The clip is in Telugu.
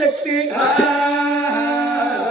ಶಕ್ತಿ ಆ